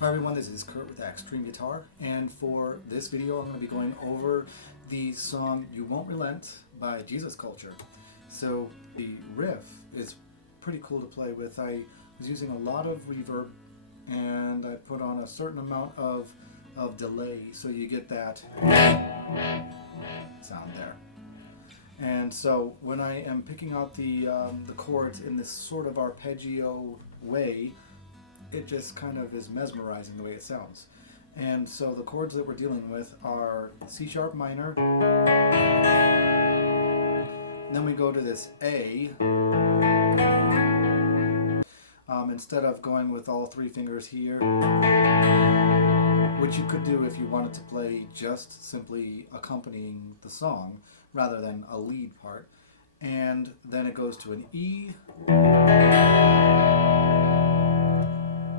Hi everyone, this is Kurt with Axtreme-Guitar, and for this video I'm going to be going over the song You Won't Relent by Jesus Culture. So the riff is pretty cool to play with. I was using a lot of reverb and I put on a certain amount of delay so you get that sound there. And so when I am picking out the chords in this sort of arpeggio way, it just kind of is mesmerizing the way it sounds. And so the chords that we're dealing with are C sharp minor, then we go to this A. Instead of going with all three fingers here, which you could do if you wanted to play just simply accompanying the song rather than a lead part. And then it goes to an E,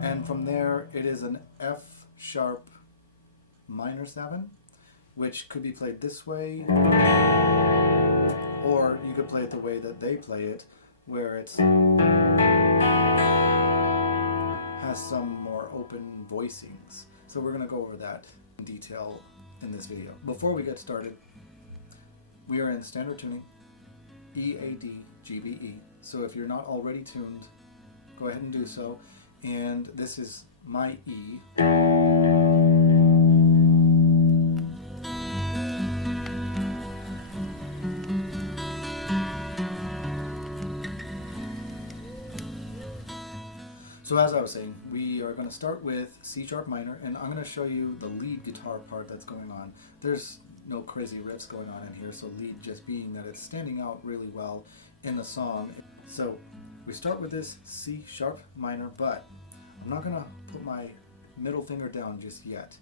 and from there it is an F sharp minor 7, which could be played this way, or you could play it the way that they play it, where it's has some more open voicings. So we're going to go over that in detail in this video. Before we get started, we are in standard tuning, E, A, D, G, B, E. So if you're not already tuned, go ahead and do so. And this is my E. So as I was saying, we are going to start with C sharp minor, and I'm going to show you the lead guitar part that's going on. There's no crazy riffs going on in here, so lead just being that it's standing out really well in the song. So we start with this C sharp minor, but I'm not going to put my middle finger down just yet.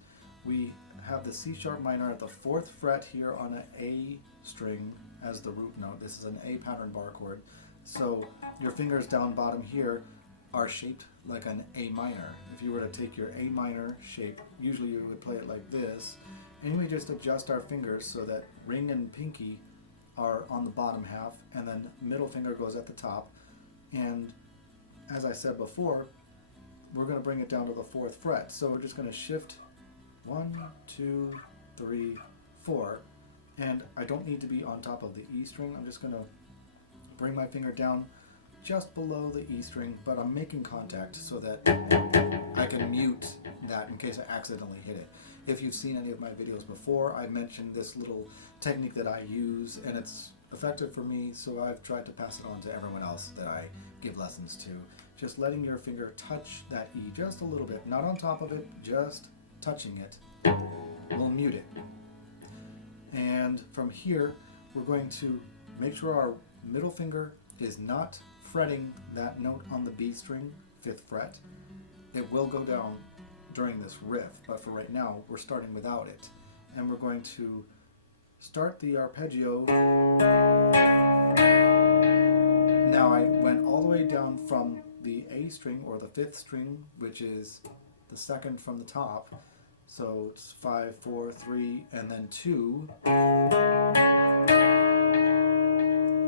We have the C sharp minor at the 4th fret here on an A string as the root note. This is an A pattern bar chord. So your fingers down bottom here are shaped like an A minor. If you were to take your A minor shape, usually you would play it like this, and we just adjust our fingers so that ring and pinky are on the bottom half, and then middle finger goes at the top. And as I said before, we're going to bring it down to the 4th fret. So we're just going to shift 1, 2, 3, 4, and I don't need to be on top of the E string. I'm just going to bring my finger down just below the E string, but I'm making contact so that I can mute that in case I accidentally hit it. If you've seen any of my videos before, I mentioned this little technique that I use, and it's effective for me, so I've tried to pass it on to everyone else that I give lessons to. Just letting your finger touch that E just a little bit, not on top of it, just touching it will mute it. And from here, we're going to make sure our middle finger is not fretting that note on the B string, 5th fret. It will go down during this riff, but for right now we're starting without it. And we're going to start the arpeggio. Now I went all the way down from the A string, or the 5th string, which is the 2nd from the top. So it's 5, 4, 3, and then 2.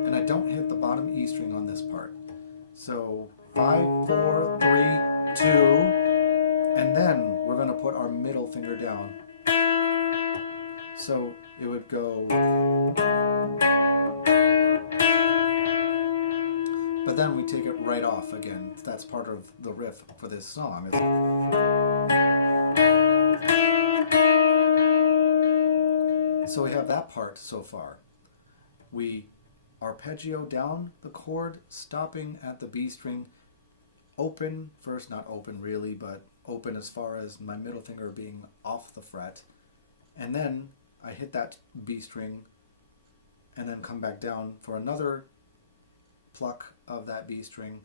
And I don't hit the bottom E string on this part. So 5, 4, 3, 2, and then we're going to put our middle finger down. So it would go, but then we take it right off again. That's part of the riff for this song. So we have that part so far. We arpeggio down the chord, stopping at the B string, open first, not open really, but open as far as my middle finger being off the fret, and then I hit that B string and then come back down for another pluck of that B string,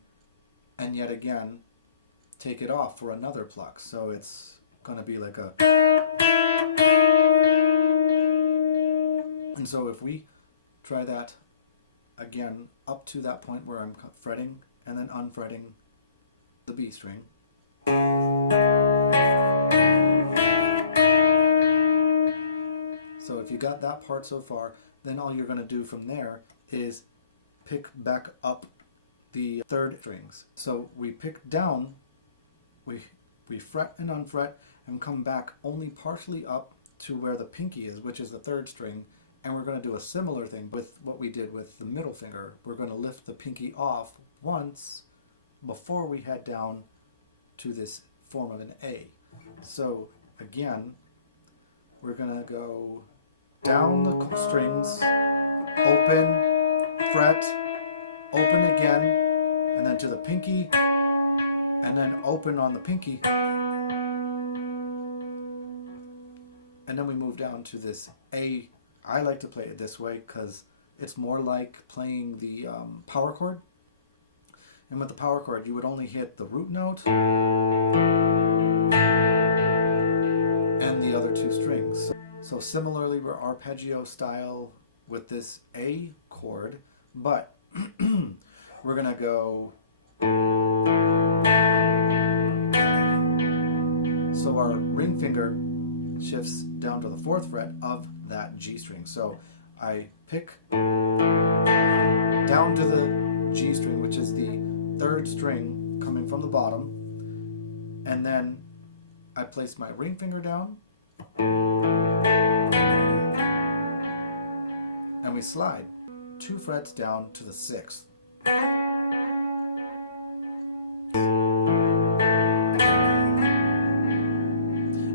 and yet again take it off for another pluck. So it's going to be like a, and so if we try that again up to that point where I'm fretting and then unfretting the B string. So if you got that part so far, then all you're going to do from there is pick back up the 3rd strings. So we pick down, we we fret and unfret and come back only partially up to where the pinky is, which is the third string, and we're going to do a similar thing with what we did with the middle finger. We're going to lift the pinky off once before we head down to this form of an A. So again, we're going to go down the strings, open, fret, open again, and then to the pinky, and then open on the pinky, and then we move down to this A. I like to play it this way because it's more like playing the power chord. And with the power chord, you would only hit the root note and the other two strings. So similarly, we're arpeggio style with this A chord, but we're going to go. So our ring finger shifts down to the 4th fret of that G string. So I pick down to the G string, which is the 3rd string coming from the bottom, and then I place my ring finger down and we slide 2 frets down to the 6th.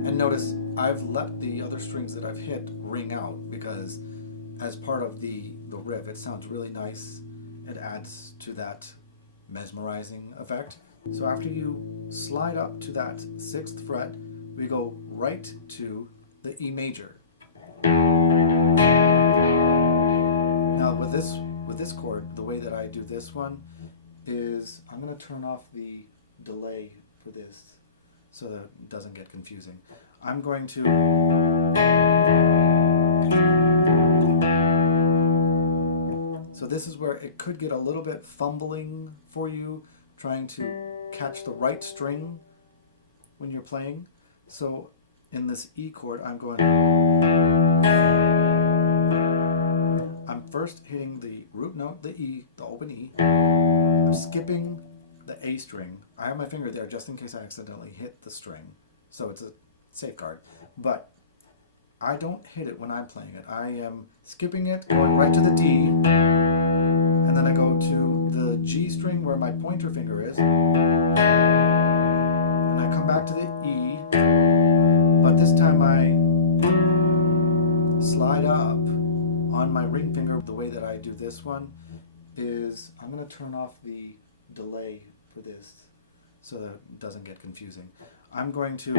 And notice I've let the other strings that I've hit ring out because as part of the riff, it sounds really nice. It adds to that mesmerizing effect. So after you slide up to that 6th fret, we go right to the E major. Now with this chord, the way that I do this one is I'm going to turn off the delay for this so that it doesn't get confusing. I'm going to so this is where it could get a little bit fumbling for you, trying to catch the right string when you're playing. So in this E chord, I'm first hitting the root note, the E, the open E. I'm skipping the A string. I have my finger there just in case I accidentally hit the string. So it's a safeguard. But I don't hit it when I'm playing it. I am skipping it, going right to the D, and then I go to the G string where my pointer finger is, and I come back to the E, but this time I slide up on my ring finger. The way that I do this one is I'm going to turn off the delay for this so that it doesn't get confusing. I'm going to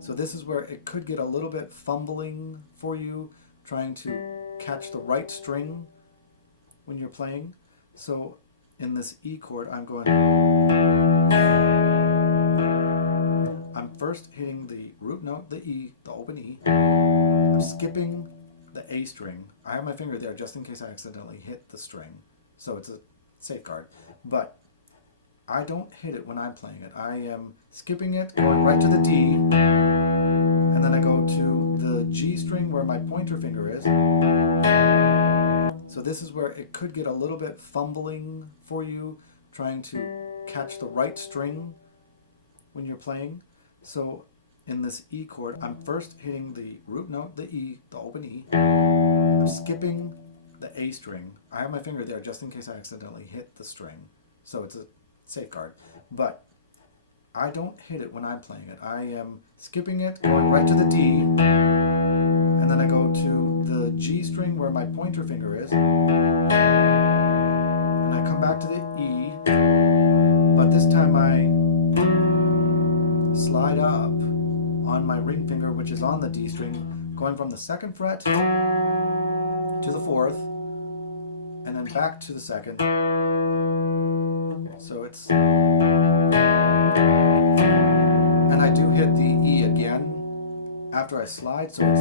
so this is where it could get a little bit fumbling for you, trying to catch the right string when you're playing. So in this E chord, I'm first hitting the root note, the E, the open E. I'm skipping the A string. I have my finger there just in case I accidentally hit the string. So it's a safeguard. But I don't hit it when I'm playing it. I am skipping it, going right to the D, and then I go to the G string where my pointer finger is. So this is where it could get a little bit fumbling for you, trying to catch the right string when you're playing. So in this E chord, I'm first hitting the root note, the E, the open E. I'm skipping the A string. I have my finger there just in case I accidentally hit the string. So it's a safeguard. But I don't hit it when I'm playing it. I am skipping it, going right to the D, and then I go to the G string where my pointer finger is, and I come back to the E, but this time I slide up on my ring finger, which is on the D string, going from the 2nd fret to the 4th, and then back to the 2nd. So it's, and I do hit the E again after I slide, so it's,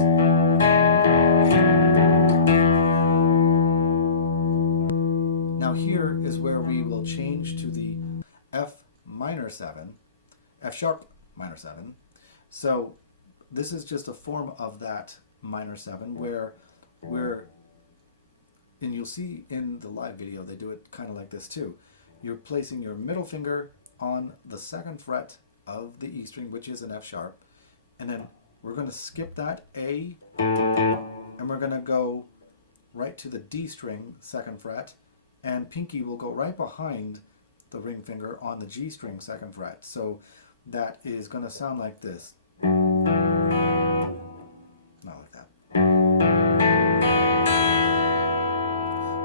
now here is where we will change to the F minor 7, F sharp minor 7. So this is just a form of that minor 7 where we're and you'll see in the live video they do it kind of like this too. You're placing your middle finger on the 2nd fret of the E string, which is an F sharp, and then we're going to skip that A, and we're going to go right to the D string 2nd fret, and pinky will go right behind the ring finger on the G string 2nd fret. So that is going to sound like this. Not like that.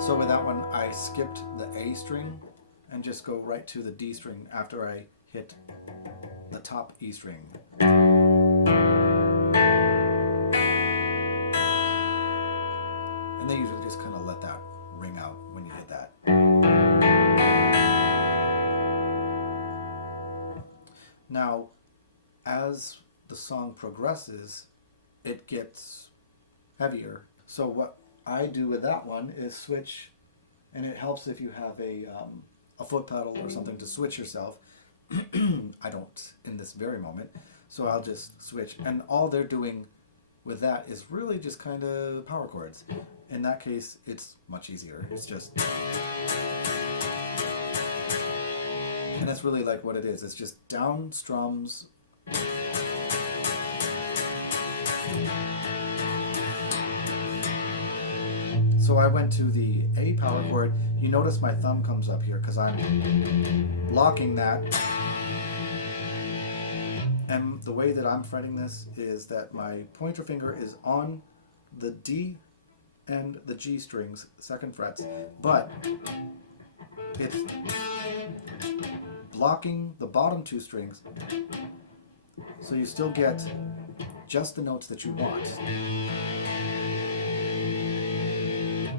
So with that one, I skipped the A string and just go right to the D string after I hit the top E string. And they usually just kind of let that ring out when you hit that. Now, as the song progresses, it gets heavier. So what I do with that one is switch, and it helps if you have a foot pedal or something to switch yourself. I don't in this very moment, so I'll just switch. And all they're doing with that is really just kind of power chords. In that case, it's much easier. It's just... And that's really like what it is. It's just down strums. So I went to the A power chord. You notice my thumb comes up here because I'm blocking that. And the way that I'm fretting this is that my pointer finger is on the D and the G strings, 2nd frets, but it's blocking the bottom 2 strings, so you still get just the notes that you want.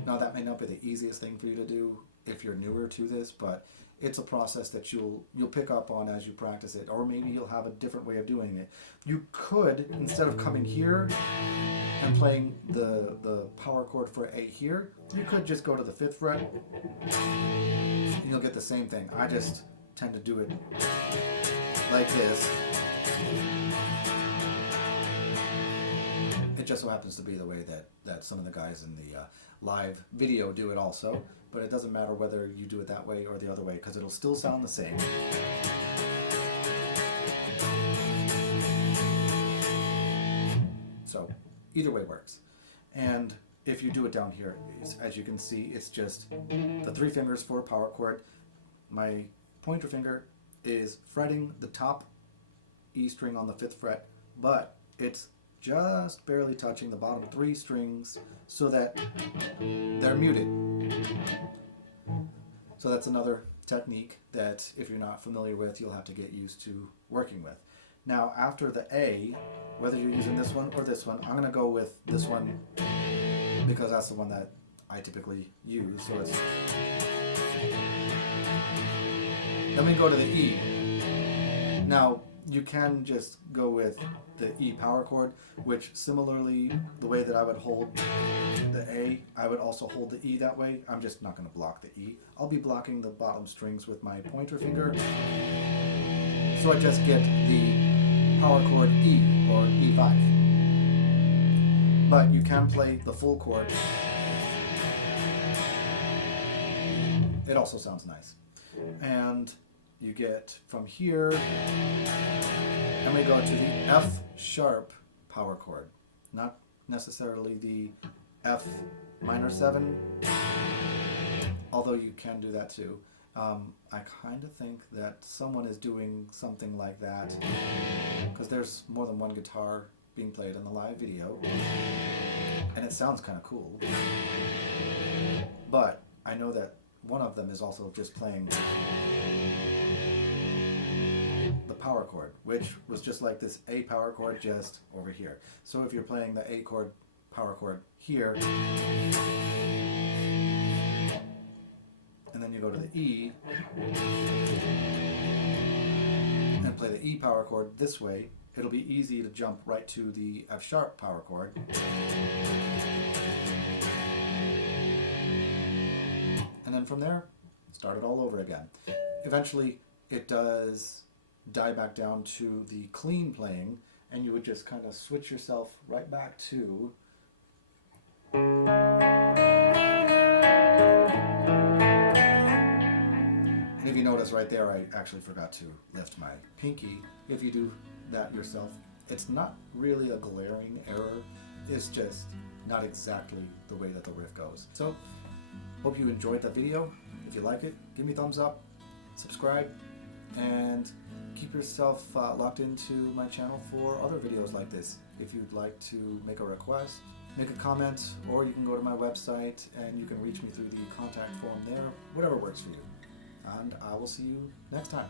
Now that may not be the easiest thing for you to do if you're newer to this, but it's a process that you'll pick up on as you practice it, or maybe you'll have a different way of doing it. You could, instead of coming here and playing the power chord for A here, you could just go to the 5th fret and you'll get the same thing. I just tend to do it like this. It just so happens to be the way that some of the guys in the live video do it also, but it doesn't matter whether you do it that way or the other way, because it'll still sound the same. So either way works. And if you do it down here, as you can see, it's just the 3 fingers for a power chord. My pointer finger is fretting the top E string on the 5th fret, but it's just barely touching the bottom 3 strings so that they're muted. So that's another technique that if you're not familiar with, you'll have to get used to working with. Now after the A, whether you're using this one or this one, I'm going to go with this one because that's the one that I typically use. So it's... Then we go to the E. Now you can just go with the E power chord, which similarly, the way that I would hold the A, I would also hold the E that way. I'm just not going to block the E. I'll be blocking the bottom strings with my pointer finger. So I just get the power chord E, or E5. But you can play the full chord. It also sounds nice. And you get from here, and we go to the F sharp power chord. Not necessarily the F minor 7, although you can do that too. I kind of think that someone is doing something like that because there's more than one guitar being played in the live video, and it sounds kind of cool. But I know that one of them is also just playing the power chord, which was just like this A power chord just over here. So if you're playing the A chord power chord here, and then you go to the E and play the E power chord this way, it'll be easy to jump right to the F sharp power chord. And then from there, start it all over again. Eventually, it does die back down to the clean playing, and you would just kind of switch yourself right back to And if you notice right there, I actually forgot to lift my pinky. If you do that yourself, it's not really a glaring error. It's just not exactly the way that the riff goes. So, hope you enjoyed the video. If you like it, give me a thumbs up, subscribe, and keep yourself locked into my channel for other videos like this. If you'd like to make a request, make a comment, or you can go to my website and you can reach me through the contact form there, whatever works for you. And I will see you next time.